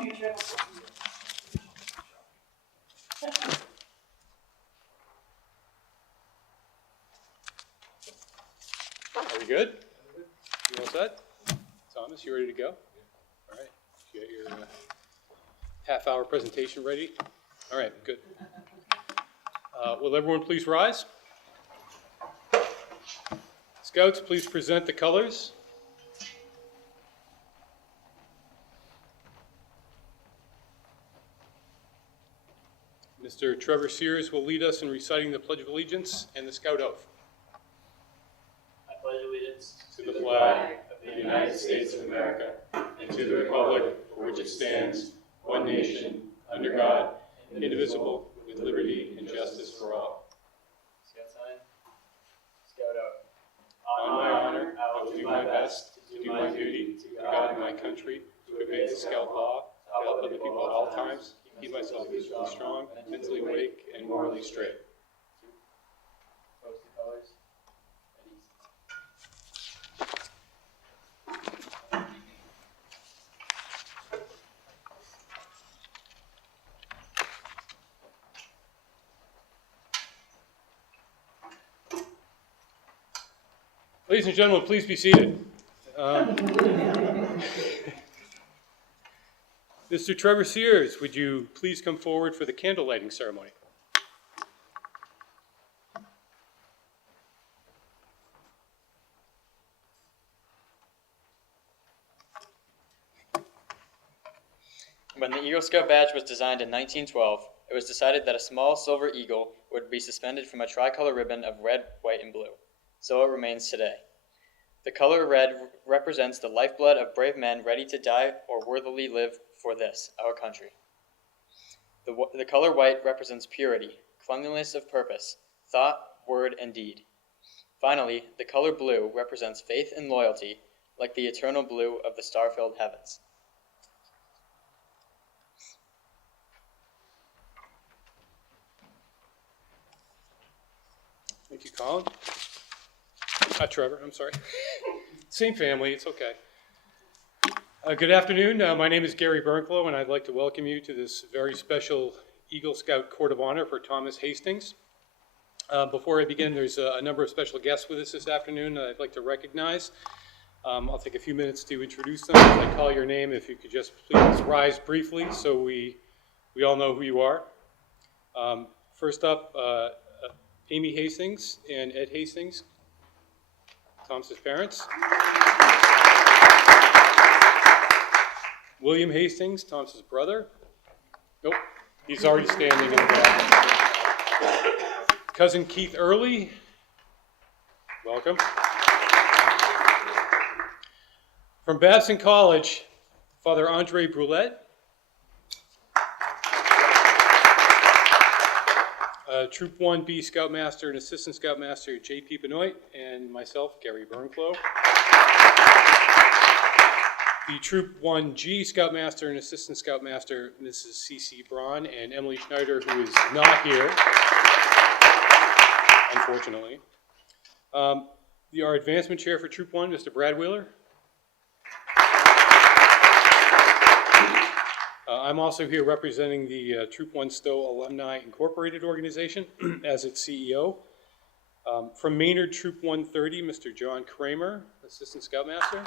Are we good? You all set? Thomas, you ready to go? All right. You got your half-hour presentation ready? All right, good. Will everyone please rise? Scouts, please present the colors. Mr. Trevor Sears will lead us in reciting the Pledge of Allegiance and the Scout Oath. I pledge allegiance To the flag of the United States of America and to the republic for which it stands, one nation, under God, indivisible, with liberty and justice for all. Scout sign. Scout oath. On my honor, I will do my best to do my duty to God and my country, to obey the Scout law, to help other people at all times, keep myself physically strong, mentally awake, and morally straight. Post the colors. Ladies and gentlemen, please be seated. Mr. Trevor Sears, would you please come forward for the candle lighting ceremony? When the Eagle Scout badge was designed in 1912, it was decided that a small silver eagle would be suspended from a tricolor ribbon of red, white, and blue. So it remains today. The color red represents the lifeblood of brave men ready to die or worthily live for this, our country. The color white represents purity, cleanliness of purpose, thought, word, and deed. Finally, the color blue represents faith and loyalty, like the eternal blue of the star-filled heavens. Thank you, Colin. Trevor, I'm sorry. Same family, it's okay. Good afternoon. My name is Gary Bernklow, and I'd like to welcome you to this very special Eagle Scout Court of Honor for Thomas Hastings. Before I begin, there's a number of special guests with us this afternoon that I'd like to recognize. I'll take a few minutes to introduce them. As I call your name, if you could just please rise briefly so we all know who you are. First up, Amy Hastings and Ed Hastings, Thomas's parents. William Hastings, Thomas's brother. Nope, he's already standing in the back. Cousin Keith Early, welcome. From Babson College, Father Andre Brulette. Troop 1B Scoutmaster and Assistant Scoutmaster J.P. Benoit, and myself, Gary Bernklow. The Troop 1G Scoutmaster and Assistant Scoutmaster Mrs. C.C. Braun, and Emily Schneider, who is not here, unfortunately. Our Advancement Chair for Troop 1, Mr. Brad Wheeler. I'm also here representing the Troop 1 Stowe Alumni Incorporated organization as its CEO. From Maynard Troop 130, Mr. John Kramer, Assistant Scoutmaster.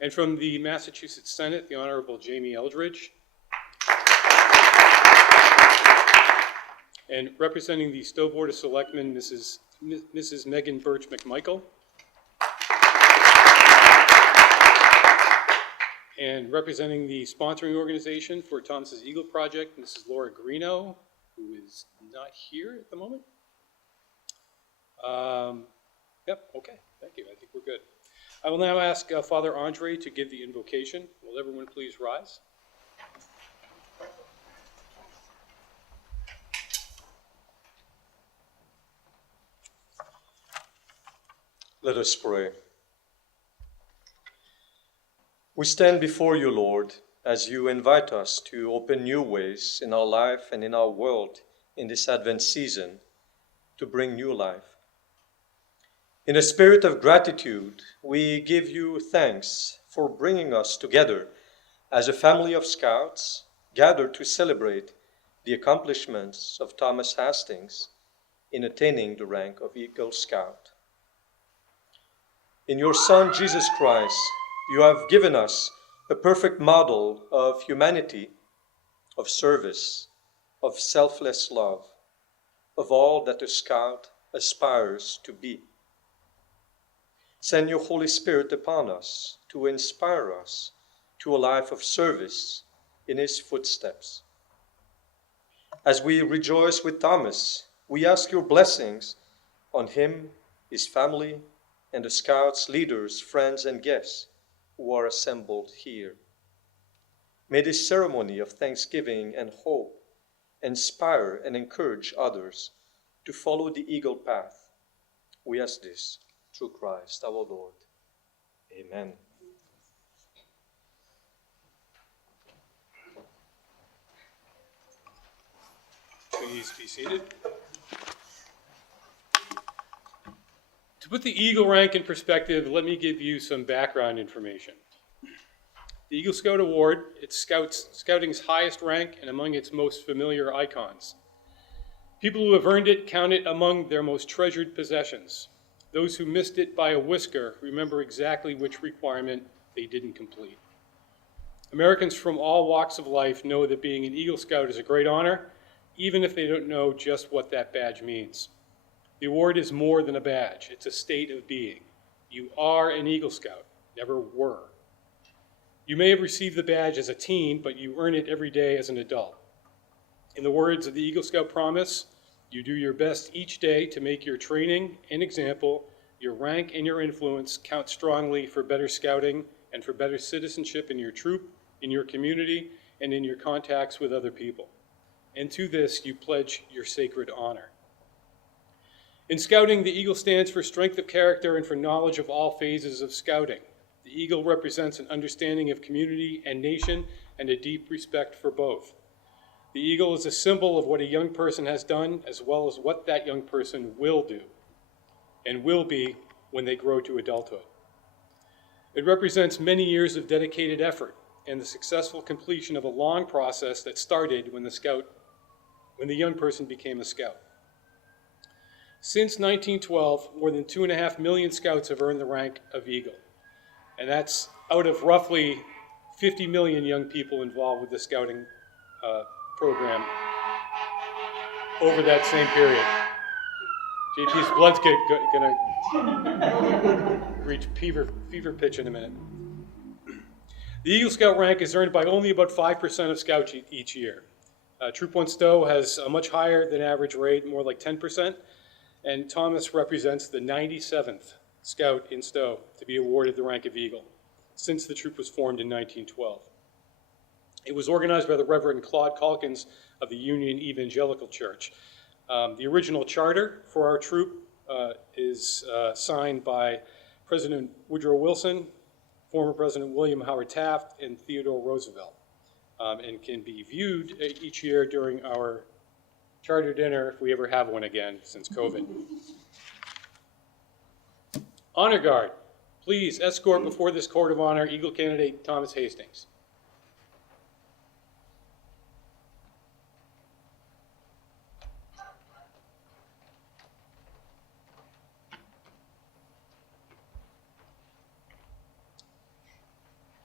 And from the Massachusetts Senate, the Honorable Jamie Eldridge. And representing the Stowe Board of Selectmen, Mrs. Megan Birch McMichael. And representing the sponsoring organization for Thomas's Eagle Project, Mrs. Laura Greeno, who is not here at the moment. Yep, okay, thank you, I think we're good. I will now ask Father Andre to give the invocation. Will everyone please rise? Let us pray. We stand before you, Lord, as you invite us to open new ways in our life and in our world in this Advent season to bring new life. In a spirit of gratitude, we give you thanks for bringing us together as a family of Scouts gathered to celebrate the accomplishments of Thomas Hastings in attaining the rank of Eagle Scout. In your Son, Jesus Christ, you have given us a perfect model of humanity, of service, of selfless love, of all that a Scout aspires to be. Send your Holy Spirit upon us to inspire us to a life of service in his footsteps. As we rejoice with Thomas, we ask your blessings on him, his family, and the Scouts, leaders, friends, and guests who are assembled here. May this ceremony of thanksgiving and hope inspire and encourage others to follow the eagle path. We ask this through Christ our Lord. Amen. Please be seated. To put the Eagle rank in perspective, let me give you some background information. The Eagle Scout Award, it's Scouting's highest rank and among its most familiar icons. People who have earned it count it among their most treasured possessions. Those who missed it by a whisker remember exactly which requirement they didn't complete. Americans from all walks of life know that being an Eagle Scout is a great honor, even if they don't know just what that badge means. The award is more than a badge. It's a state of being. You are an Eagle Scout, never were. You may have received the badge as a teen, but you earn it every day as an adult. In the words of the Eagle Scout Promise, you do your best each day to make your training and example, your rank and your influence count strongly for better scouting and for better citizenship in your troop, in your community, and in your contacts with other people. And to this, you pledge your sacred honor. In Scouting, the Eagle stands for strength of character and for knowledge of all phases of Scouting. The Eagle represents an understanding of community and nation and a deep respect for both. The Eagle is a symbol of what a young person has done as well as what that young person will do and will be when they grow to adulthood. It represents many years of dedicated effort and the successful completion of a long process that started when the young person became a Scout. Since 1912, more than 2.5 million Scouts have earned the rank of Eagle. And that's out of roughly 50 million young people involved with the Scouting program over that same period. JP's blood's gonna reach fever pitch in a minute. The Eagle Scout rank is earned by only about 5% of Scouts each year. Troop 1 Stowe has a much higher than average rate, more like 10%, and Thomas represents the 97th Scout in Stowe to be awarded the rank of Eagle since the troop was formed in 1912. It was organized by the Reverend Claude Calkins of the Union Evangelical Church. The original charter for our troop is signed by President Woodrow Wilson, former President William Howard Taft, and Theodore Roosevelt, and can be viewed each year during our charter dinner if we ever have one again since COVID. Honor Guard, please escort before this court of honor Eagle candidate Thomas Hastings.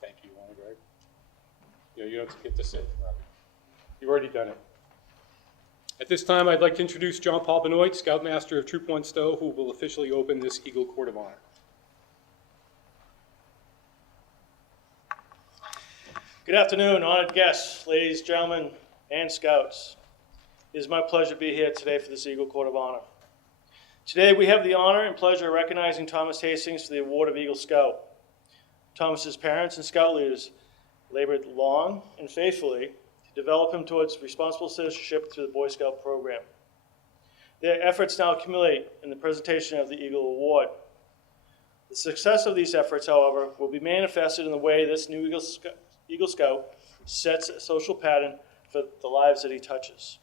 Thank you, Honor Guard. You don't get to sit, Robert. You've already done it. At this time, I'd like to introduce John Paul Benoit, Scoutmaster of Troop 1 Stowe, who will officially open this Eagle Court of Honor. Good afternoon, honored guests, ladies, gentlemen, and Scouts. It is my pleasure to be here today for this Eagle Court of Honor. Today, we have the honor and pleasure of recognizing Thomas Hastings for the award of Eagle Scout. Thomas's parents and Scout leaders labored long and faithfully to develop him towards responsible citizenship through the Boy Scout program. Their efforts now accumulate in the presentation of the Eagle Award. The success of these efforts, however, will be manifested in the way this new Eagle Scout sets a social pattern for the lives that he touches.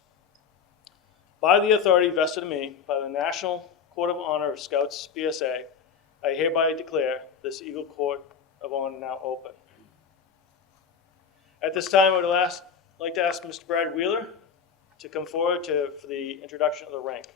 By the authority vested in me by the national Court of Honor of Scouts, BSA, I hereby declare this Eagle Court of Honor now open. At this time, I would like to ask Mr. Brad Wheeler to come forward for the introduction of the rank.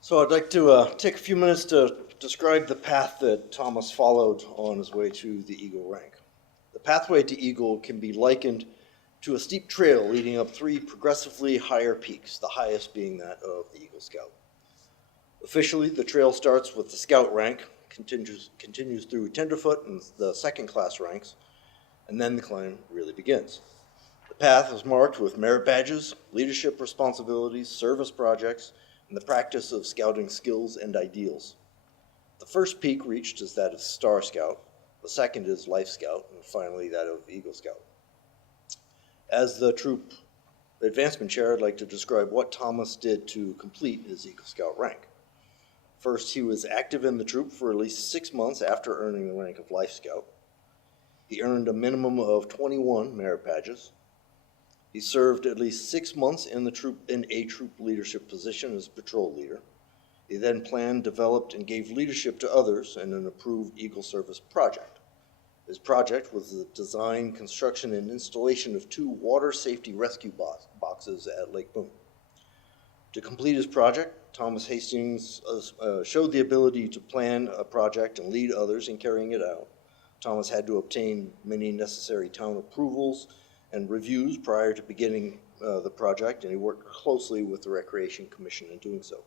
So I'd like to take a few minutes to describe the path that Thomas followed on his way to the Eagle rank. The pathway to Eagle can be likened to a steep trail leading up 3 progressively higher peaks, the highest being that of the Eagle Scout. Officially, the trail starts with the Scout rank, continues through Tenderfoot and the second class ranks, and then the climb really begins. The path is marked with merit badges, leadership responsibilities, service projects, and the practice of scouting skills and ideals. The first peak reached is that of Star Scout, the second is Life Scout, and finally that of Eagle Scout. As the troop advancement chair, I'd like to describe what Thomas did to complete his Eagle Scout rank. First, he was active in the troop for at least 6 months after earning the rank of Life Scout. He earned a minimum of 21 merit badges. He served at least 6 months in a troop leadership position as patrol leader. He then planned, developed, and gave leadership to others in an approved Eagle Service project. His project was the design, construction, and installation of 2 water safety rescue boxes at Lake Boone. To complete his project, Thomas Hastings showed the ability to plan a project and lead others in carrying it out. Thomas had to obtain many necessary town approvals and reviews prior to beginning the project, and he worked closely with the Recreation Commission in doing so.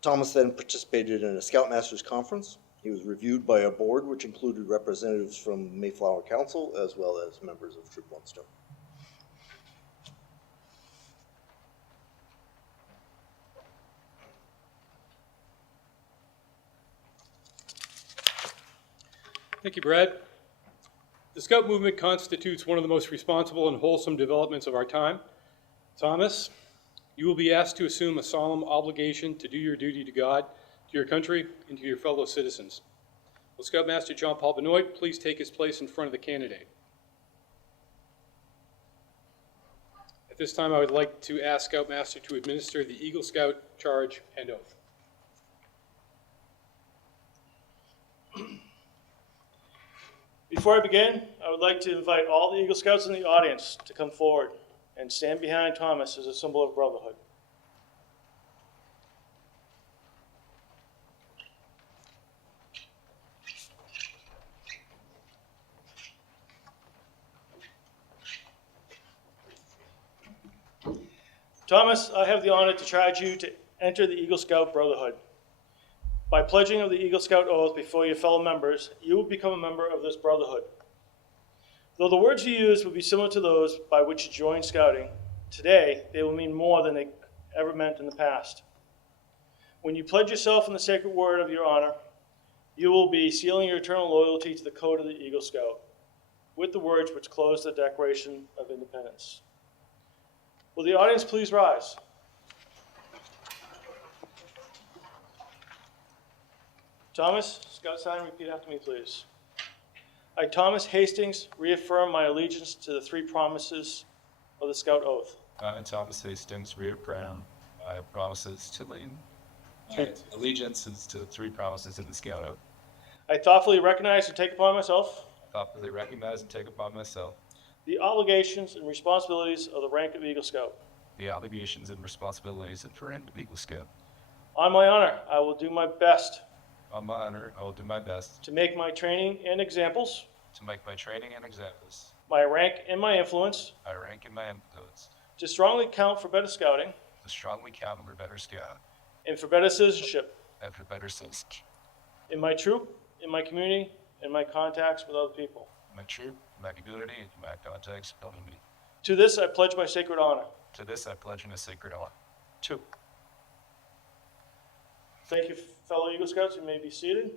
Thomas then participated in a Scoutmasters Conference. He was reviewed by a board which included representatives from Mayflower Council as well as members of Troop 1 Stone. Thank you, Brad. The Scout movement constitutes one of the most responsible and wholesome developments of our time. Thomas, you will be asked to assume a solemn obligation to do your duty to God, to your country, and to your fellow citizens. Will Scoutmaster John Paul Benoit please take his place in front of the candidate? At this time, I would like to ask Scoutmaster to administer the Eagle Scout charge and oath. Before I begin, I would like to invite all the Eagle Scouts in the audience to come forward and stand behind Thomas as a symbol of brotherhood. Thomas, I have the honor to charge you to enter the Eagle Scout Brotherhood. By pledging of the Eagle Scout oath before your fellow members, you will become a member of this brotherhood. Though the words you use will be similar to those by which you joined Scouting, today they will mean more than they ever meant in the past. When you pledge yourself in the sacred word of your honor, you will be sealing your eternal loyalty to the code of the Eagle Scout with the words which close the Declaration of Independence. Will the audience please rise? Thomas, Scout sign, repeat after me, please. I, Thomas Hastings, reaffirm my allegiance to the 3 promises of the Scout Oath. I, Thomas Hastings, reaffirm my promises to lead. My allegiances to the 3 promises of the Scout Oath. I thoughtfully recognize and take upon myself Thoughtfully recognize and take upon myself the obligations and responsibilities of the rank of Eagle Scout. the obligations and responsibilities of the rank of Eagle Scout. On my honor, I will do my best On my honor, I will do my best to make my training and examples, to make my training and examples, my rank and my influence, my rank and my influence, to strongly count for better scouting to strongly count for better scout and for better citizenship and for better citizenship. in my troop, in my community, and my contacts with other people. My troop, my community, and my contacts, helping me. To this, I pledge my sacred honor. To this I pledge in a sacred oath. 2. Thank you, fellow Eagle Scouts. You may be seated.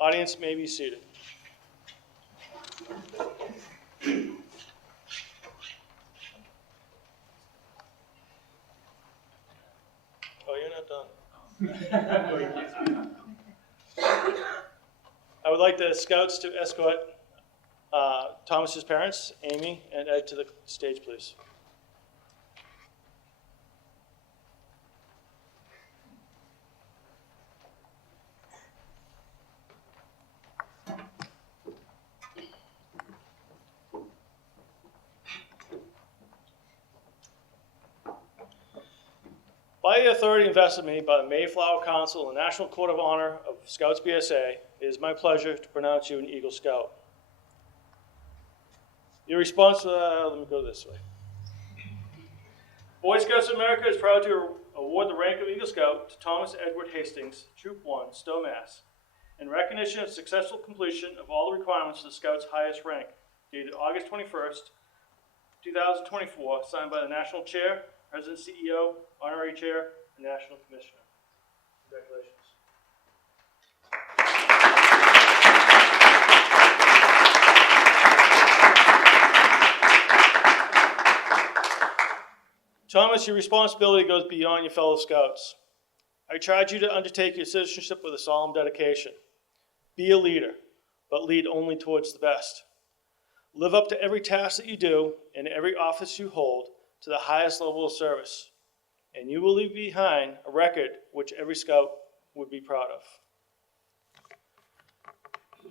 Audience may be seated. Oh, you're not done. I would like the Scouts to escort Thomas's parents, Amy and Ed, to the stage, please. By the authority invested in me by the Mayflower Council and the National Court of Honor of Scouts BSA, it is my pleasure to pronounce you an Eagle Scout. Your response, let me go this way. Boy Scouts of America is proud to award the rank of Eagle Scout to Thomas Edward Hastings, Troop 1, Stowe, Mass., in recognition of successful completion of all the requirements for the Scouts' highest rank, dated August 21st, 2024, signed by the National Chair, President, CEO, Honorary Chair, and National Commissioner. Congratulations. Thomas, your responsibility goes beyond your fellow Scouts. I charge you to undertake your citizenship with a solemn dedication. Be a leader, but lead only towards the best. Live up to every task that you do and every office you hold to the highest level of service, and you will leave behind a record which every Scout would be proud of.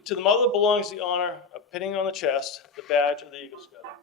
To the mother belongs the honor of pinning on the chest the badge of the Eagle Scout.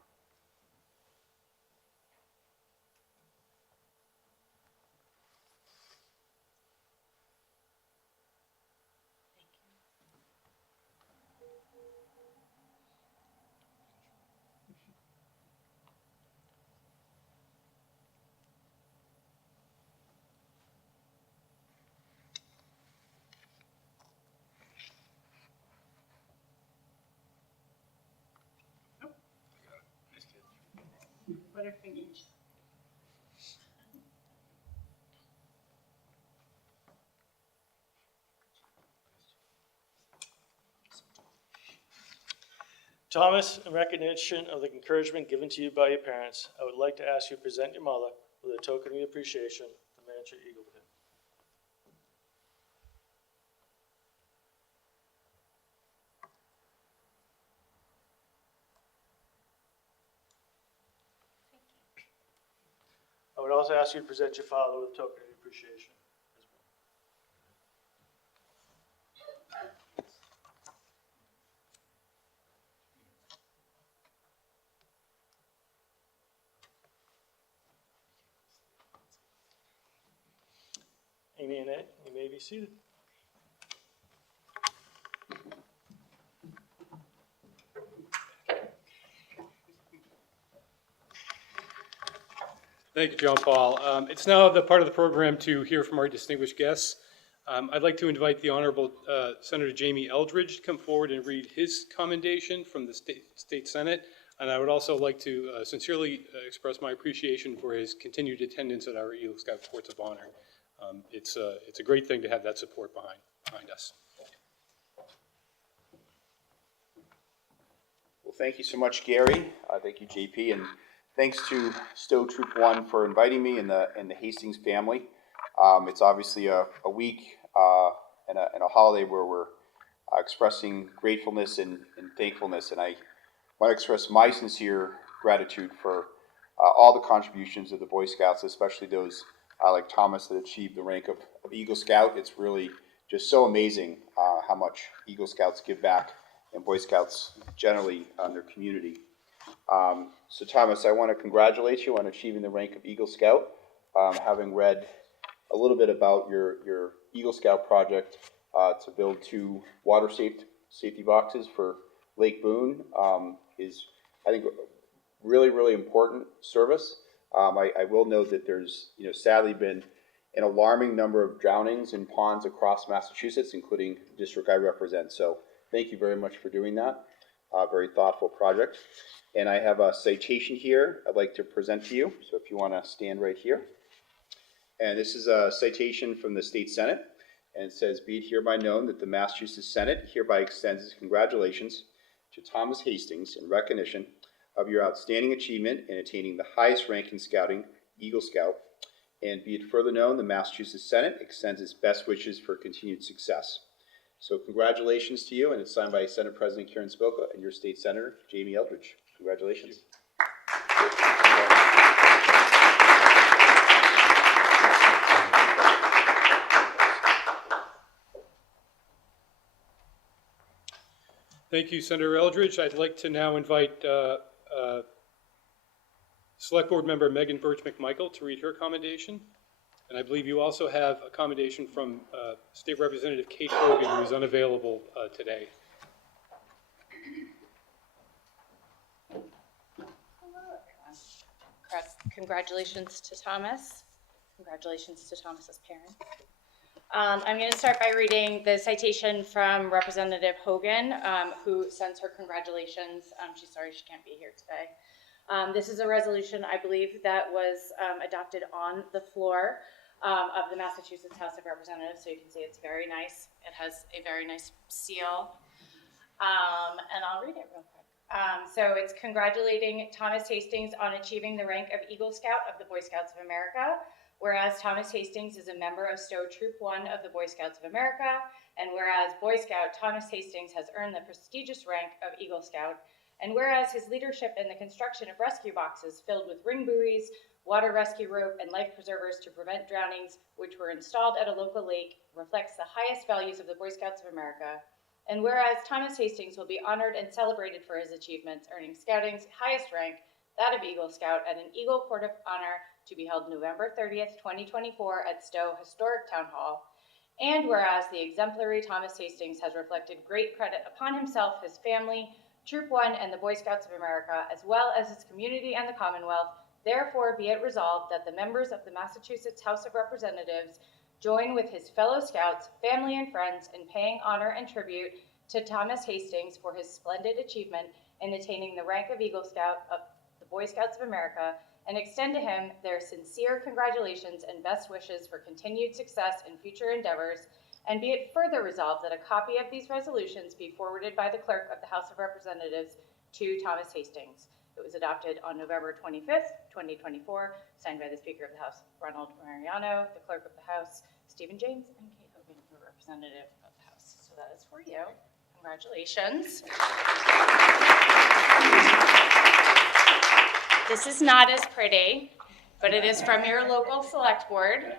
Butterfingers. Thomas, in recognition of the encouragement given to you by your parents, I would like to ask you to present your mother with a token of your appreciation, the miniature eagle pin. I would also ask you to present your father with a token of appreciation as well. Amy and Ed, you may be seated. Thank you, John Paul. It's now the part of the program to hear from our distinguished guests. I'd like to invite the Honorable Senator Jamie Eldridge to come forward and read his commendation from the State Senate. And I would also like to sincerely express my appreciation for his continued attendance at our Eagle Scout Courts of Honor. It's a great thing to have that support behind us. Well, thank you so much, Gary. Thank you, JP, and thanks to Stowe Troop 1 for inviting me and the Hastings family. It's obviously a week and a holiday where we're expressing gratefulness and thankfulness, and I want to express my sincere gratitude for all the contributions of the Boy Scouts, especially those like Thomas that achieved the rank of Eagle Scout. It's really just so amazing how much Eagle Scouts give back and Boy Scouts generally on their community. So Thomas, I want to congratulate you on achieving the rank of Eagle Scout. Having read a little bit about your Eagle Scout project to build 2 water safety boxes for Lake Boone is, I think, really, really important service. I will note that there's, sadly been an alarming number of drownings in ponds across Massachusetts, including the district I represent. So thank you very much for doing that. Very thoughtful project. And I have a citation here I'd like to present to you. So if you want to stand right here. And this is a citation from the State Senate. And it says, "Be it hereby known that the Massachusetts Senate hereby extends its congratulations to Thomas Hastings in recognition of your outstanding achievement in attaining the highest rank in scouting, Eagle Scout. And be it further known, the Massachusetts Senate extends its best wishes for continued success. So congratulations to you, and it's signed by Senate President Karen Spilka and your state senator, Jamie Eldridge. Congratulations. Thank you, Senator Eldridge. I'd like to now invite Select Board Member Megan Birch McMichael to read her commendation. And I believe you also have a commendation from State Representative Kate Hogan, who is unavailable today. Congratulations to Thomas. Congratulations to Thomas's parents. I'm going to start by reading the citation from Representative Hogan, who sends her congratulations. She's sorry she can't be here today. This is a resolution, I believe, that was adopted on the floor of the Massachusetts House of Representatives, so you can see it's very nice. It has a very nice seal, and I'll read it real quick. So it's congratulating Thomas Hastings on achieving the rank of Eagle Scout of the Boy Scouts of America, whereas Thomas Hastings is a member of Stowe Troop 1 of the Boy Scouts of America, and whereas Boy Scout Thomas Hastings has earned the prestigious rank of Eagle Scout, and whereas his leadership in the construction of rescue boxes filled with ring buoys, water rescue rope, and life preservers to prevent drownings, which were installed at a local lake, reflects the highest values of the Boy Scouts of America. And whereas Thomas Hastings will be honored and celebrated for his achievements, earning Scouting's highest rank, that of Eagle Scout, at an Eagle Court of Honor to be held November 30th, 2024 at Stowe Historic Town Hall. And whereas the exemplary Thomas Hastings has reflected great credit upon himself, his family, Troop 1, and the Boy Scouts of America, as well as his community and the Commonwealth, therefore be it resolved that the members of the Massachusetts House of Representatives join with his fellow Scouts, family, and friends in paying honor and tribute to Thomas Hastings for his splendid achievement in attaining the rank of Eagle Scout of the Boy Scouts of America, and extend to him their sincere congratulations and best wishes for continued success in future endeavors, and be it further resolved that a copy of these resolutions be forwarded by the Clerk of the House of Representatives to Thomas Hastings. It was adopted on November 25th, 2024, signed by the Speaker of the House, Ronald Mariano, the Clerk of the House, Stephen James, and Kate Hogan, the Representative of the House. So that is for you. Congratulations. This is not as pretty, but it is from your local select board.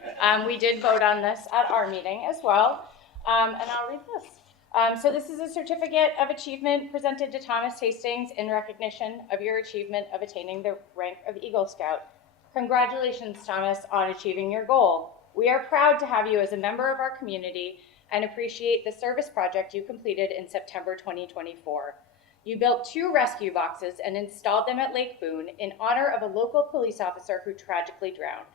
We did vote on this at our meeting as well, and I'll read this. So this is a certificate of achievement presented to Thomas Hastings in recognition of your achievement of attaining the rank of Eagle Scout. Congratulations, Thomas, on achieving your goal. We are proud to have you as a member of our community and appreciate the service project you completed in September 2024. You built 2 rescue boxes and installed them at Lake Boone in honor of a local police officer who tragically drowned.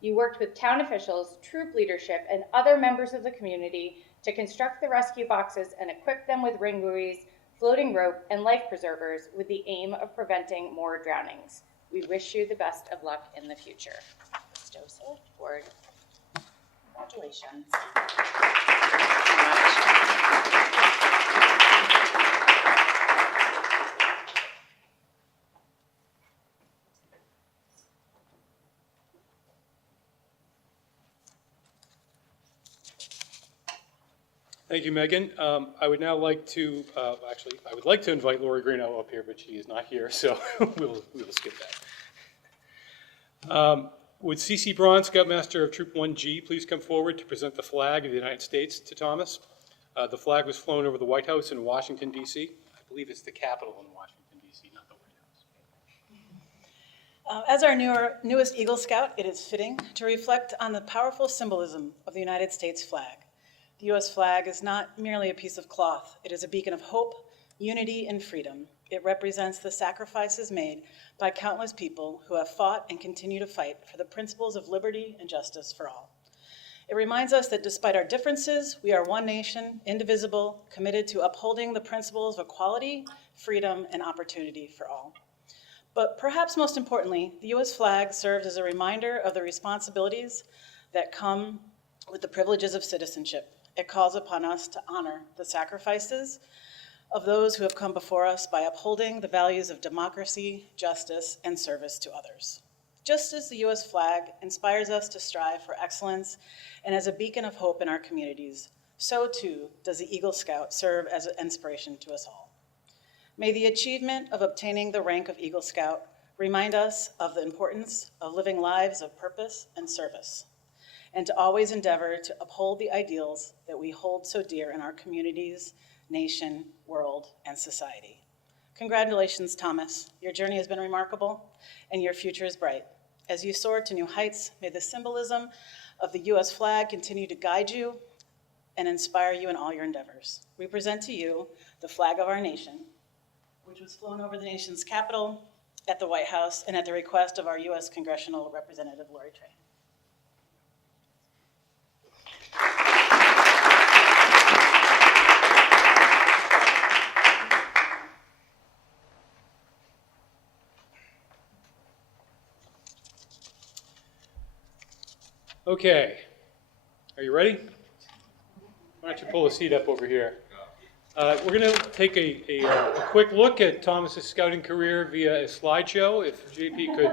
You worked with town officials, troop leadership, and other members of the community to construct the rescue boxes and equip them with ring buoys, floating rope, and life preservers with the aim of preventing more drownings. We wish you the best of luck in the future. Stowe Select Board. Congratulations. Thank you, Megan. I would now like to, I would like to invite Lori Greeno up here, but she is not here, so we'll skip that. Would C.C. Braun, Scoutmaster of Troop 1G, please come forward to present the flag of the United States to Thomas? The flag was flown over the White House in Washington, D.C. I believe it's the Capitol in Washington, D.C., not the White House. As our newest Eagle Scout, it is fitting to reflect on the powerful symbolism of the United States flag. The U.S. flag is not merely a piece of cloth. It is a beacon of hope, unity, and freedom. It represents the sacrifices made by countless people who have fought and continue to fight for the principles of liberty and justice for all. It reminds us that despite our differences, we are one nation, indivisible, committed to upholding the principles of equality, freedom, and opportunity for all. But perhaps most importantly, the U.S. flag serves as a reminder of the responsibilities that come with the privileges of citizenship. It calls upon us to honor the sacrifices of those who have come before us by upholding the values of democracy, justice, and service to others. Just as the U.S. flag inspires us to strive for excellence and as a beacon of hope in our communities, so too does the Eagle Scout serve as an inspiration to us all. May the achievement of obtaining the rank of Eagle Scout remind us of the importance of living lives of purpose and service, and to always endeavor to uphold the ideals that we hold so dear in our communities, nation, world, and society. Congratulations, Thomas. Your journey has been remarkable, and your future is bright. As you soar to new heights, may the symbolism of the U.S. flag continue to guide you and inspire you in all your endeavors. We present to you the flag of our nation, which was flown over the nation's capital, at the White House, and at the request of our U.S. Congressional Representative Lori Train. Okay, are you ready? Why don't you pull a seat up over here? We're going to take a quick look at Thomas's scouting career via a slideshow. If JP could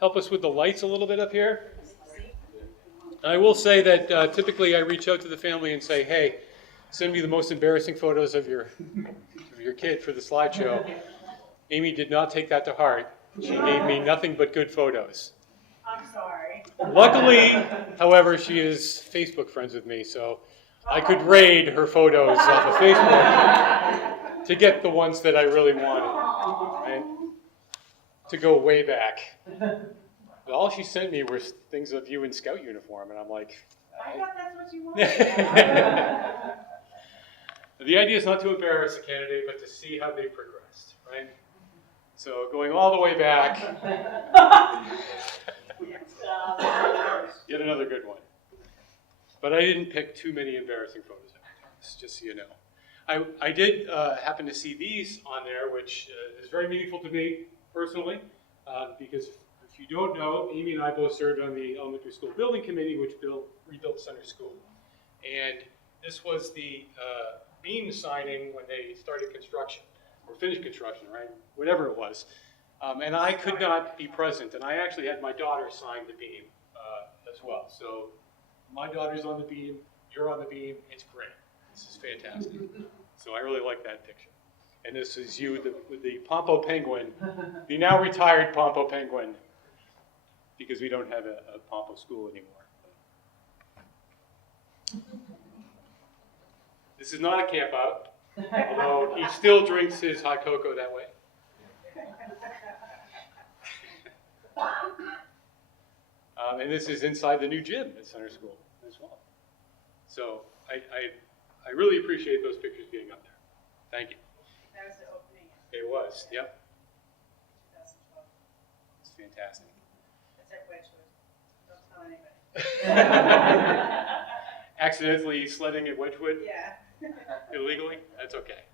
help us with the lights a little bit up here. I will say that typically I reach out to the family and say, hey, send me the most embarrassing photos of your kid for the slideshow. Amy did not take that to heart. She gave me nothing but good photos. I'm sorry. Luckily, however, she is Facebook friends with me, so I could raid her photos off of Facebook to get the ones that I really wanted, right? To go way back. But all she sent me were things of you in scout uniform, and I'm like, I thought that's what you wanted. The idea is not to embarrass a candidate, but to see how they progressed, right? So going all the way back, yet another good one. But I didn't pick too many embarrassing photos of Thomas, just so you know. I did happen to see these on there, which is very meaningful to me personally, because if you don't know, Amy and I both served on the elementary school building committee, which rebuilt Center School. And this was the beam signing when they started construction, or finished construction, right? Whatever it was. And I could not be present, and I actually had my daughter sign the beam as well. So my daughter's on the beam, you're on the beam, it's great. This is fantastic. So I really like that picture. And this is you with the Pompo Penguin, the now retired Pompo Penguin, because we don't have a Pompo school anymore. This is not a camp out, although he still drinks his hot cocoa that way. And this is inside the new gym at Center School as well. So I really appreciate those pictures being up there. Thank you. That was the opening. It was, yep. 2012. It's fantastic. That's at Wedgwood. Don't tell anybody. Accidentally sledding at Wedgwood Yeah. illegally? That's okay.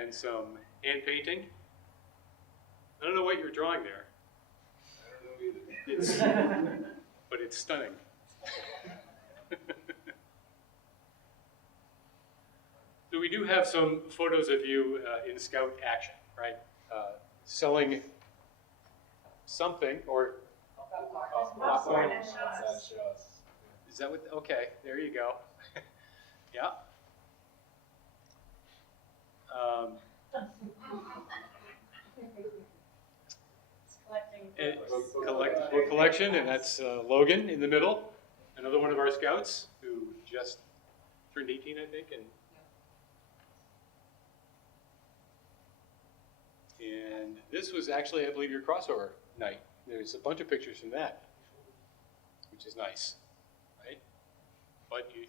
And some hand painting. I don't know what you're drawing there. I don't know either. But it's stunning. So we do have some photos of you in scout action, right? Selling something, or popcorn. Is that what? Okay, there you go. Yeah. Book collection, and that's Logan in the middle, another one of our scouts who just turned 18, I think, and this was actually, I believe, your crossover night. There's a bunch of pictures from that, which is nice, right? But you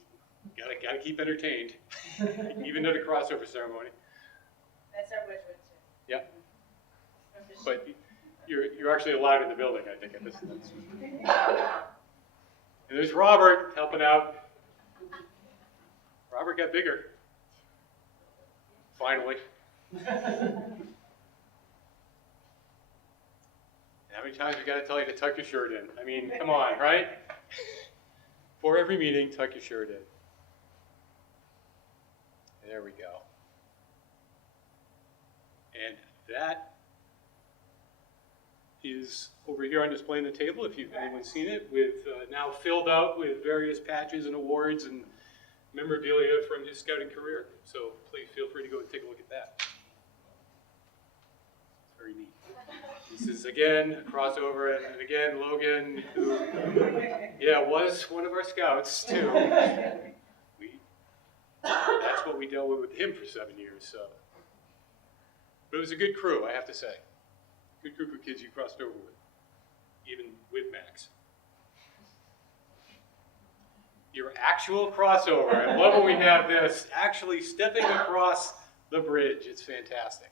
gotta keep entertained, even at a crossover ceremony. That's our Wedgwood too. Yeah. But you're actually allowed in the building, I think, at this. And there's Robert helping out. Robert got bigger. Finally. How many times we got to tell you to tuck your shirt in? I mean, come on, right? For every meeting, tuck your shirt in. There we go. And that is over here on display on the table, if anyone's seen it, with now filled out with various patches and awards and memorabilia from his scouting career. So please feel free to go and take a look at that. It's very neat. This is again a crossover, and again Logan, who was one of our scouts too. That's what we dealt with him for 7 years. So, but it was a good crew, I have to say. Good group of kids you crossed over with, even with Max. Your actual crossover. I love when we have this, actually stepping across the bridge. It's fantastic.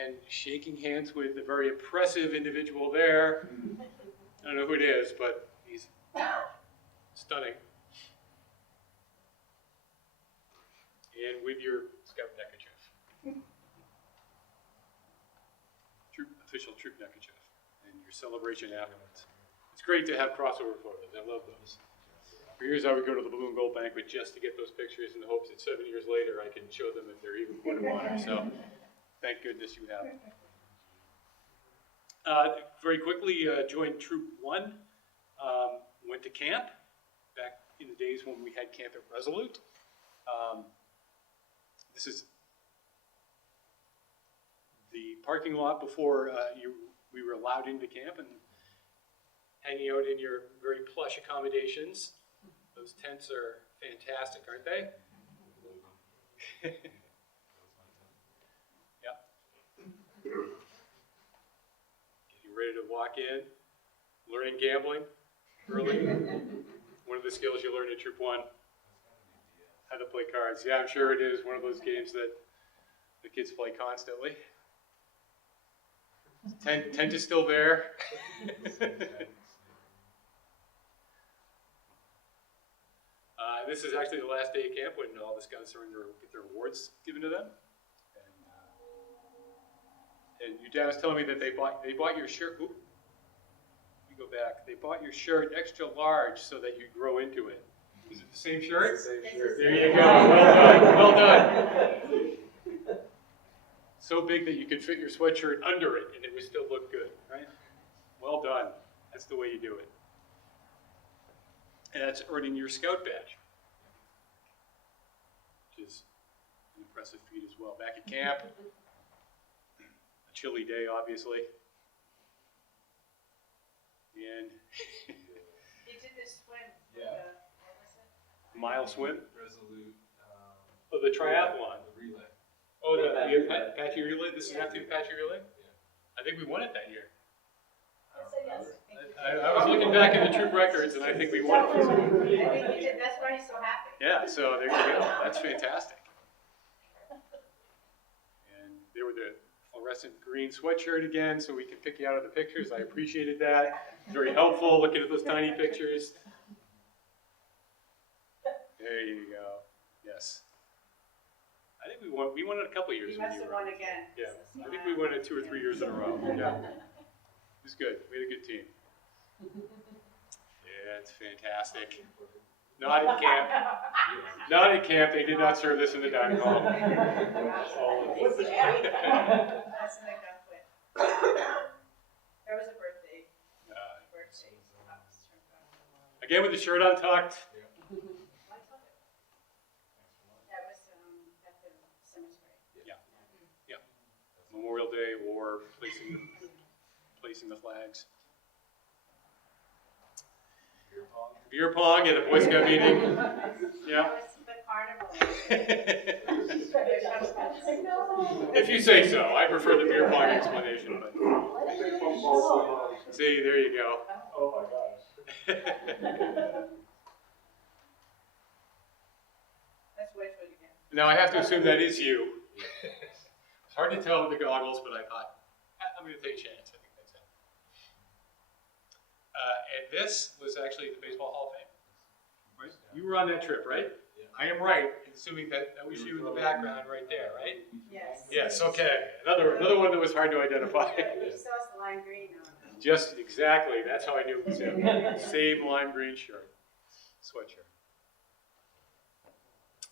And shaking hands with a very impressive individual there. I don't know who it is, but he's stunning. And with your scout neckerchief. Official troop neckerchief. And your celebration afterwards. It's great to have crossover photos. I love those. For years I would go to the Blue and Gold banquet just to get those pictures in the hopes that 7 years later I can show them if they're even Court of Honor. So thank goodness you have it. Very quickly, joined Troop 1. Went to camp back in the days when we had camp at Resolute. This is the parking lot before we were allowed into camp and hanging out in your very plush accommodations. Those tents are fantastic, aren't they? Yeah. Getting ready to walk in, learning gambling early. One of the skills you learn in Troop 1. How to play cards. Yeah, I'm sure it is one of those games that the kids play constantly. Tent is still there. This is actually the last day of camp when all the scouts are get their awards given to them. And your dad was telling me that they bought your shirt. Ooh, let me go back. They bought your shirt extra large so that you grow into it. Is it the same shirt? Same shirt. There you go. Well done. Well done. So big that you could fit your sweatshirt under it and it would still look good, right? Well done. That's the way you do it. And that's earning your scout badge, which is an impressive feat as well. Back at camp, a chilly day, obviously. And You did this swim. Yeah. What was it? mile swim. Resolute. Oh, the triathlon. The relay. Oh, we have Patchy Relay. This is after Patchy Relay? Yeah. I think we won it that year. I said yes. I was looking back in the troop records, and I think we won it. I think you did, that's why he's so happy. Yeah, so there you go. That's fantastic. And there were the fluorescent green sweatshirt again, so we could pick you out of the pictures. I appreciated that. Very helpful looking at those tiny pictures. There you go. Yes. I think we won it a couple years. He when must you have were- won again. Yeah, I think we won it 2 or 3 years in a row. Yeah. It was good. We had a good team. Yeah, it's fantastic. Not at camp. Not at camp. They did not serve this in the dining hall. That's when I got quit. That was a birthday. Birthday. Again with the shirt untucked. I took it. That was at the cemetery. Yeah. Memorial Day or placing the flags. Beer pong at a Boy Scout meeting. Yeah. That was the carnival. If you say so. I prefer the beer pong explanation, but see, there you go. Oh my gosh. Let's wait for it again. Now I have to assume that is you. It's hard to tell with the goggles, but I thought, I'm going to take a chance. I think that's it. And this was actually the Baseball Hall of Fame. Right? You were on that trip, right? Yeah. I am right in assuming that was you in the background right there, right? Yes. Yes, okay. Another one that was hard to identify. He still has the lime green on. Just exactly, that's how I knew it was him. Same lime green shirt, sweatshirt.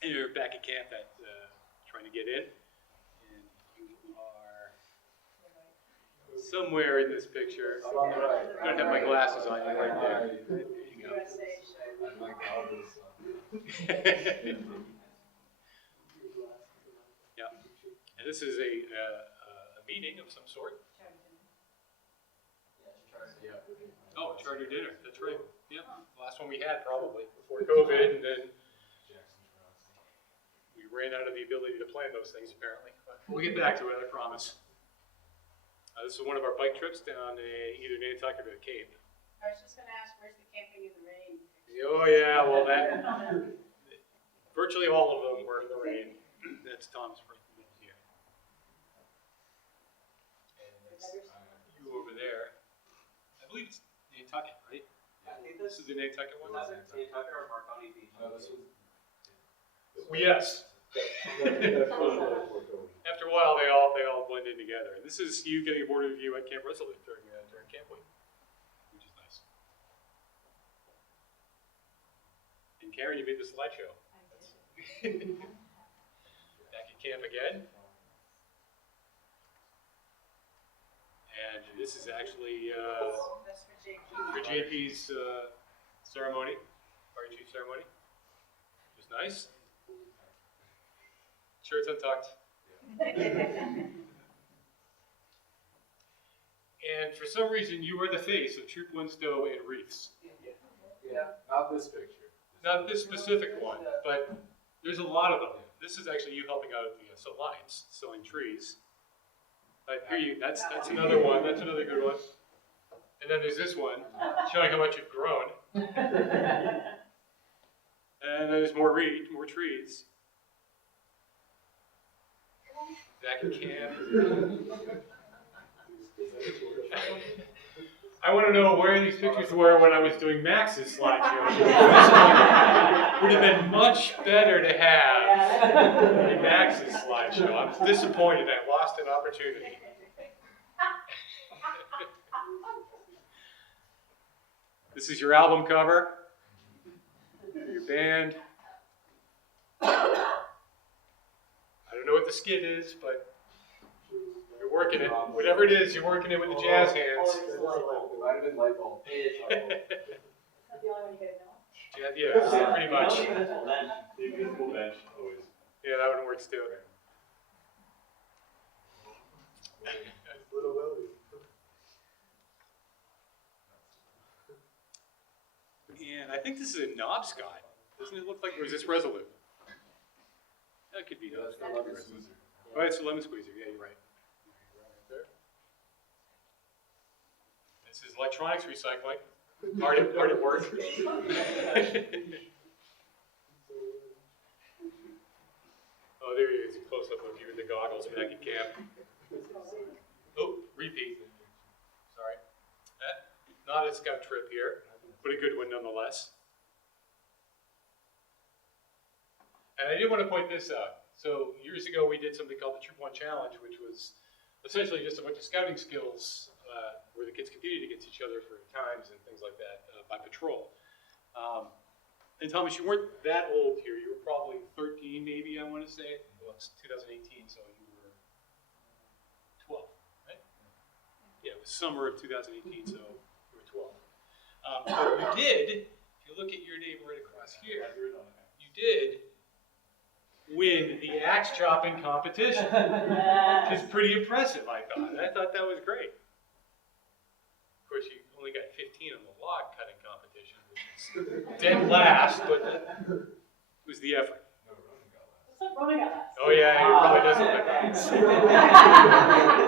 And you're back at camp trying to get in. And you are somewhere in this picture. I'm going to have my glasses on you right there. There you go. USA shirt. Yeah. And this is a meeting of some sort. Oh, charter dinner. That's right. Yeah. Last one we had probably before COVID, and then we ran out of the ability to plan those things apparently. But we'll get back to it, I promise. This is one of our bike trips down either Nantucket or the Cape. I was just gonna ask, where's the camping in the rain? Oh yeah, well that virtually all of them were in the rain. That's Tom's right in the middle here. And that's you over there. I believe it's Nantucket, right? I think This is the Nantucket one. Nantucket or Marconi Beach. No, this was. Yes. After a while, they all blend in together. And this is you getting a board review at Camp Resolute during Camp Week, which is nice. And Karen, you made the slideshow. Back at camp again. And this is actually That's for JP. for JP's ceremony, fire chief ceremony. Which is nice. Shirt's untucked. And for some reason, you are the face of Troop 1 Stowe and Wreaths. Yeah, not this picture. Not this specific one, but there's a lot of them. This is actually you helping out at the Alliance, selling trees. Here you, that's another one. That's another good one. And then there's this one, showing how much you've grown. And then there's more trees. Back at camp. I want to know where these pictures were when I was doing Max's slideshow. This one would have been much better to have than Max's slideshow. I'm disappointed I lost an opportunity. This is your album cover, your band. I don't know what the skit is, but you're working it. Whatever it is, you're working it with the jazz hands. It might have been light bulb. Yeah, pretty much. The invisible bench, always. Yeah, that one works too. Little Willie. And I think this is a Knobscot. Doesn't it look like, or is this Resolute? That could be Knobscot. Oh, it's a lemon squeezer. Yeah, you're right. This is electronics recycling. Hard at work. Oh, there he is. A close-up of you in the goggles back at camp. Oh, repeat. Sorry. Not a scout trip here, but a good one nonetheless. And I did want to point this out. So years ago, we did something called the Troop 1 Challenge, which was essentially just a bunch of scouting skills where the kids competed against each other for times and things like that by patrol. And Thomas, you weren't that old here. You were probably 13, maybe, I want to say. Well, it's 2018, so you were 12, right? Yeah, it was summer of 2018, so you were 12. But you did, if you look at your name right across here, you did win the axe chopping competition, which is pretty impressive, I thought. I thought that was great. Of course, you only got 15 on the log cutting competition, which is dead last, but that was the effort. Oh yeah, it probably does look like that.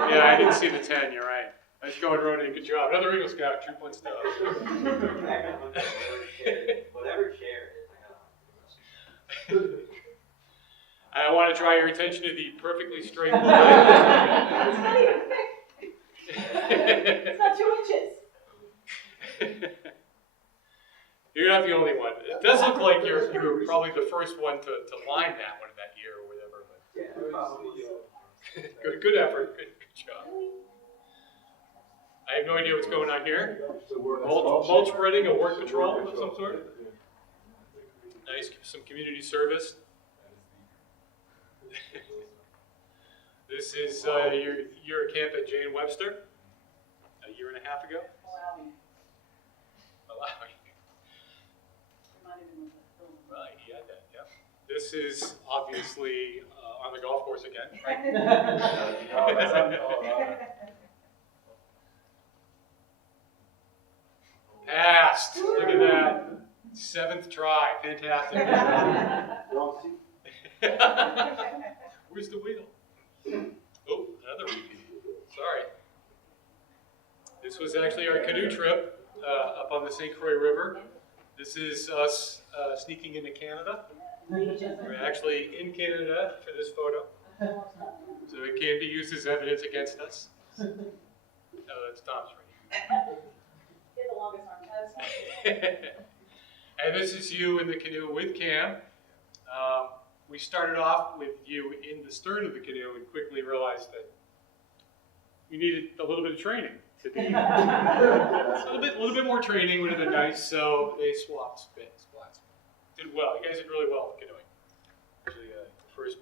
Yeah, I didn't see the 10, you're right. Nice going, Ronan, good job. Another Eagle Scout, Troop 1 Stowe. Whatever chair it is. I want to draw your attention to the perfectly straight line. It's not 2 inches. You're not the only one. It does look like you were probably the first one to line that one that year or whatever. But good effort. Good job. I have no idea what's going on here. Mulch spreading, a work patrol of some sort. Nice, some community service. This is your camp at Jane Webster. a year and a half ago. Allow me. Allowing. Reminded him of the film. Right, he had that, yeah. This is obviously on the golf course again, right? No, that's on Colorado. Passed. Look at that. 7th try. Fantastic. Wrong seat. Where's the wheel? Oh, another repeat. Sorry. This was actually our canoe trip up on the St. Croix River. This is us sneaking into Canada. We're actually in Canada for this photo, so it can be used as evidence against us. Oh, that's Tom's right. Get the longest arm. And this is you in the canoe with Cam. We started off with you in the stern of the canoe and quickly realized that you needed a little bit of training. A little bit more training would have been nice, so they swapped spots. Did well. You guys did really well canoeing. Actually, first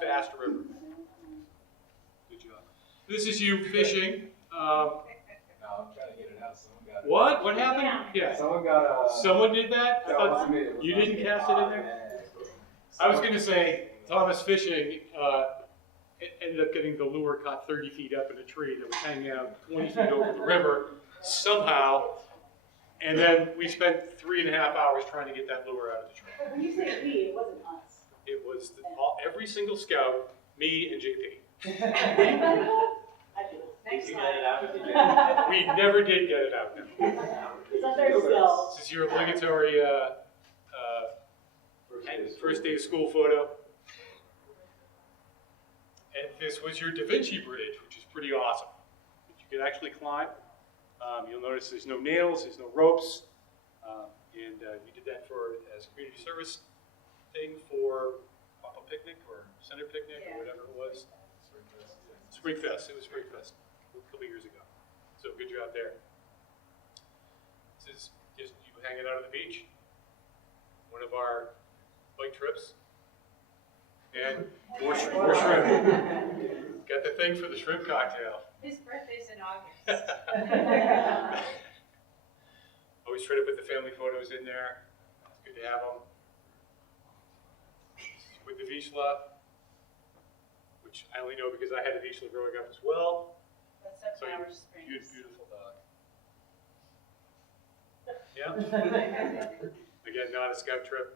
fast river. Good job. This is you fishing. No, I'm trying to get it out. Someone got it. What? What happened? Yeah. Someone got Someone did that? I No, thought- it wasn't me. It was you not didn't me. cast it in there? I was going to say, Thomas fishing ended up getting the lure caught 30 feet up in a tree that was hanging out 20 feet over the river somehow. And then we spent 3.5 hours trying to get that lure out of the tree. When you say we, it wasn't us. It was every single scout, me and JP. I do. Next slide. We never did get it out there. It's up there still. This is your obligatory first day of school photo. And this was your Da Vinci Bridge, which is pretty awesome. You could actually climb. You'll notice there's no nails, there's no ropes. And you did that as a community service thing for Papa Picnic or Center Picnic or whatever it was. Springfest, it was Springfest a couple years ago. So good job there. This is just you hanging out on the beach. One of our bike trips. And more shrimp. Got the thing for the shrimp cocktail. His birthday's in August. Always try to put the family photos in there. It's good to have them. With the Vizsla, which I only know because I had a Vizsla growing up as well. That's So Sunflower Springs. beautiful dog. Yeah. Again, not a scout trip.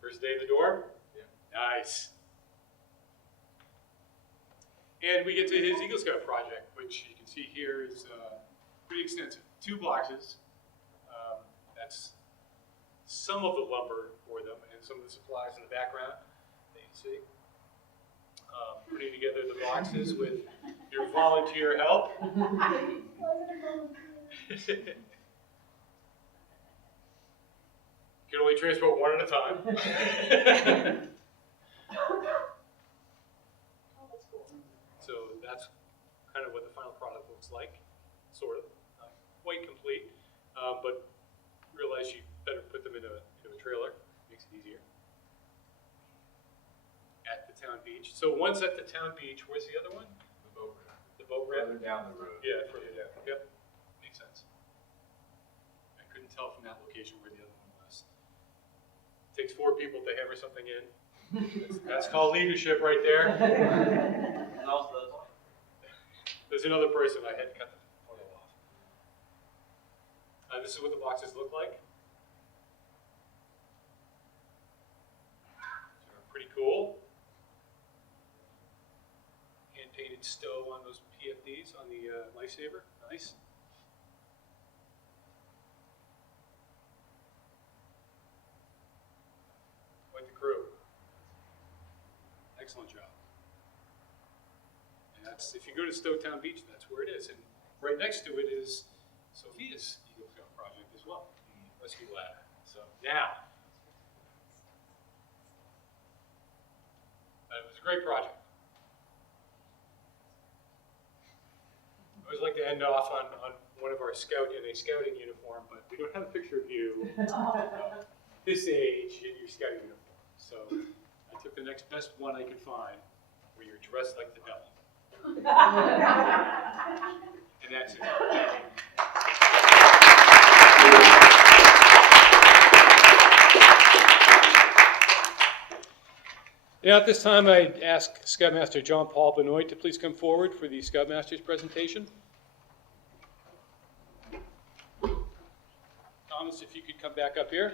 First day in the dorm? Yeah. Nice. And we get to his Eagle Scout project, which you can see here is pretty extensive. 2 boxes. That's some of the lumber for them and some of the supplies in the background that you see. Putting together the boxes with your volunteer help. You can only transport one at a time. So that's kind of what the final product looks like, sort of. Not quite complete, but realize you better put them in a trailer, makes it easier. At the town beach. So one's at the town beach, where's the other one? The boat ramp. The boat ramp? Further down the road. Yeah, further down, yep, makes sense. I couldn't tell from that location where the other one was. Takes 4 people to hammer something in. That's called leadership right there. There's another person, I had to cut the photo off. This is what the boxes look like. So pretty cool. Hand-painted stow on those PFDs on the Lifesaver, nice. Quite the crew. Excellent job. And that's, if you go to Stowtown Beach, that's where it is. And right next to it is Sophia's Eagle Scout project as well, the rescue ladder. So now, it was a great project. I always like to end off on one of our scout in a scouting uniform, but we don't have a picture of you this age in your scouting uniform. So I took the next best one I could find, where you're dressed like the devil. And that's it. Now, at this time, I ask Scoutmaster John Paul Benoit to please come forward for the Scoutmaster's presentation. Thomas, if you could come back up here.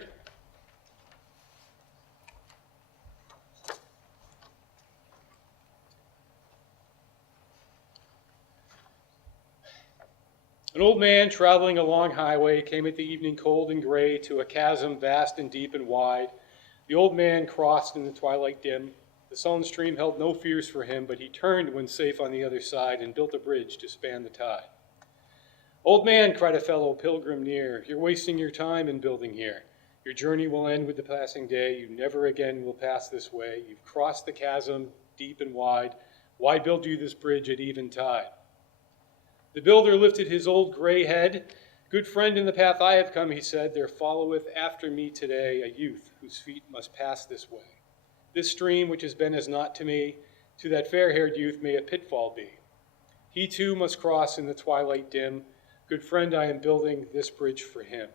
An old man traveling a long highway came at the evening cold and gray to a chasm vast and deep and wide. The old man crossed in the twilight dim. The sullen stream held no fears for him, but he turned when safe on the other side and built a bridge to span the tide. Old man, cried a fellow pilgrim near, you're wasting your time in building here. Your journey will end with the passing day. You never again will pass this way. You've crossed the chasm deep and wide. Why build you this bridge at eventide? The builder lifted his old gray head. Good friend, in the path I have come, he said, there followeth after me today a youth whose feet must pass this way. This stream, which has been as naught to me, to that fair-haired youth may a pitfall be. He too must cross in the twilight dim. Good friend, I am building this bridge for him.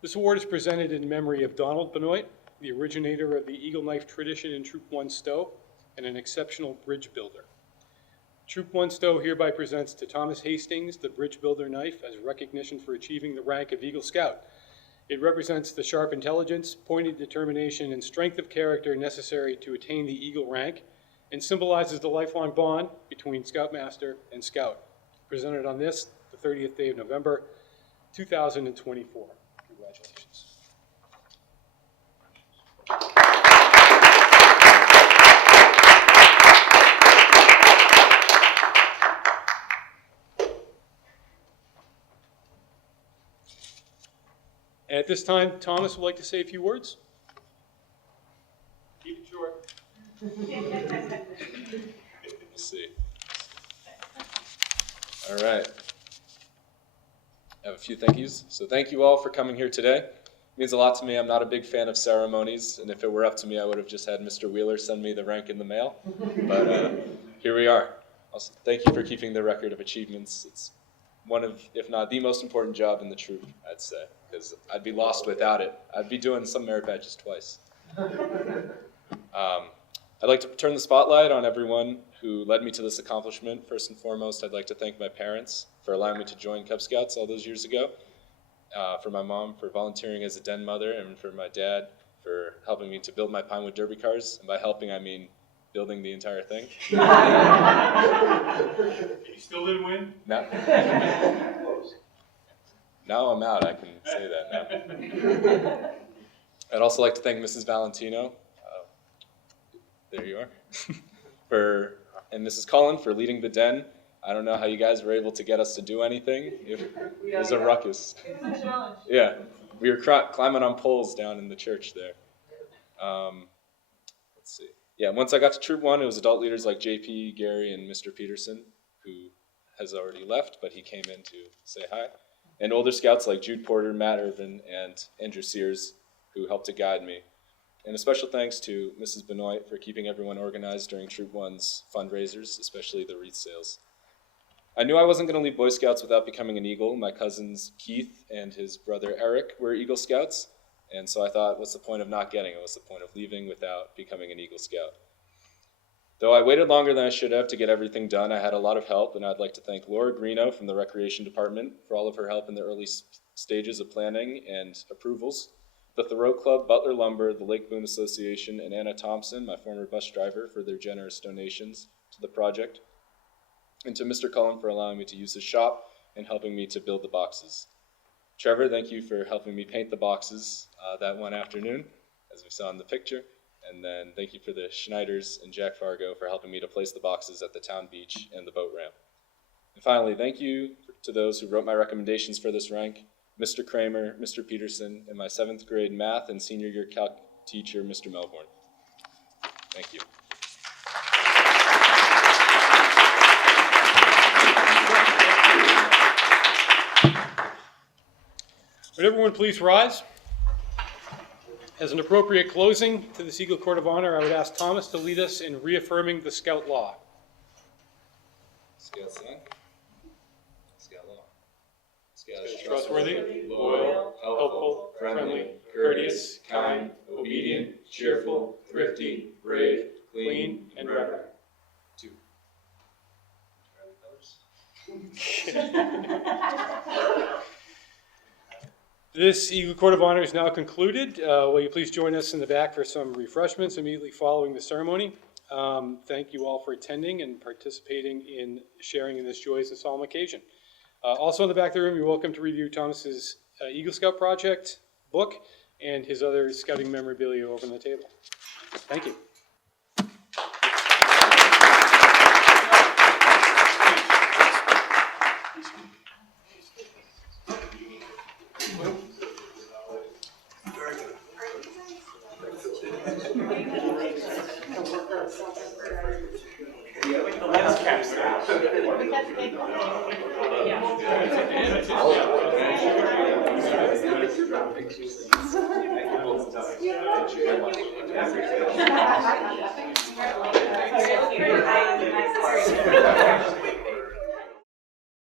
This award is presented in memory of Donald Benoit, the originator of the Eagle Knife tradition in Troop 1 Stowe, and an exceptional bridge builder. Troop 1 Stowe hereby presents to Thomas Hastings the Bridge Builder Knife as recognition for achieving the rank of Eagle Scout. It represents the sharp intelligence, pointed determination, and strength of character necessary to attain the Eagle rank, and symbolizes the lifelong bond between Scoutmaster and Scout. Presented on this, the 30th day of November, 2024. Congratulations. And at this time, Thomas would like to say a few words. Keep it short. Let's see. All right. I have a few thank yous. So thank you all for coming here today. It means a lot to me. I'm not a big fan of ceremonies, and if it were up to me, I would have just had Mr. Wheeler send me the rank in the mail. But here we are. Also, thank you for keeping the record of achievements. It's one of, if not the most important job in the troop, I'd say, because I'd be lost without it. I'd be doing some merit badges twice. I'd like to turn the spotlight on everyone who led me to this accomplishment. First and foremost, I'd like to thank my parents for allowing me to join Cub Scouts all those years ago, for my mom for volunteering as a den mother, and for my dad for helping me to build my Pinewood Derby cars. And by helping, I mean building the entire thing. You still didn't win? No. Now I'm out, I can say that now. I'd also like to thank Mrs. Valentino, there you are, and Mrs. Cullen for leading the den. I don't know how you guys were able to get us to do anything. It was a ruckus. It was a challenge. Yeah, we were climbing on poles down in the church there. Let's see. Yeah, once I got to Troop 1, it was adult leaders like JP, Gary, and Mr. Peterson, who has already left, but he came in to say hi. And older scouts like Jude Porter, Matt Irvin, and Andrew Sears, who helped to guide me. And a special thanks to Mrs. Benoit for keeping everyone organized during Troop 1's fundraisers, especially the wreath sales. I knew I wasn't going to leave Boy Scouts without becoming an Eagle. My cousins Keith and his brother Eric were Eagle Scouts, and so I thought, what's the point of not getting it? What's the point of leaving without becoming an Eagle Scout? Though I waited longer than I should have to get everything done, I had a lot of help, and I'd like to thank Laura Greeno from the Recreation Department for all of her help in the early stages of planning and approvals, the Thoreau Club, Butler Lumber, the Lake Boone Association, and Anna Thompson, my former bus driver, for their generous donations to the project, and to Mr. Cullen for allowing me to use his shop and helping me to build the boxes. Trevor, thank you for helping me paint the boxes that one afternoon, as we saw in the picture. And then thank you for the Schneiders and Jack Fargo for helping me to place the boxes at the town beach and the boat ramp. And finally, thank you to those who wrote my recommendations for this rank, Mr. Kramer, Mr. Peterson, and my 7th grade math and senior year calc teacher, Mr. Melbourne. Thank you. Would everyone please rise? As an appropriate closing to this Eagle Court of Honor, I would ask Thomas to lead us in reaffirming the Scout Law. Scout sign. Scout law. Scout is Trustworthy, loyal, helpful, friendly, courteous, kind, obedient, cheerful, thrifty, brave, clean, and reverent. 2. This Eagle Court of Honor is now concluded. Will you please join us in the back for some refreshments immediately following the ceremony? Thank you all for attending and participating in sharing in this joyous and solemn occasion. Also in the back of the room, you're welcome to review Thomas's Eagle Scout Project book and his other scouting memorabilia over on the table. Thank you. Thank you.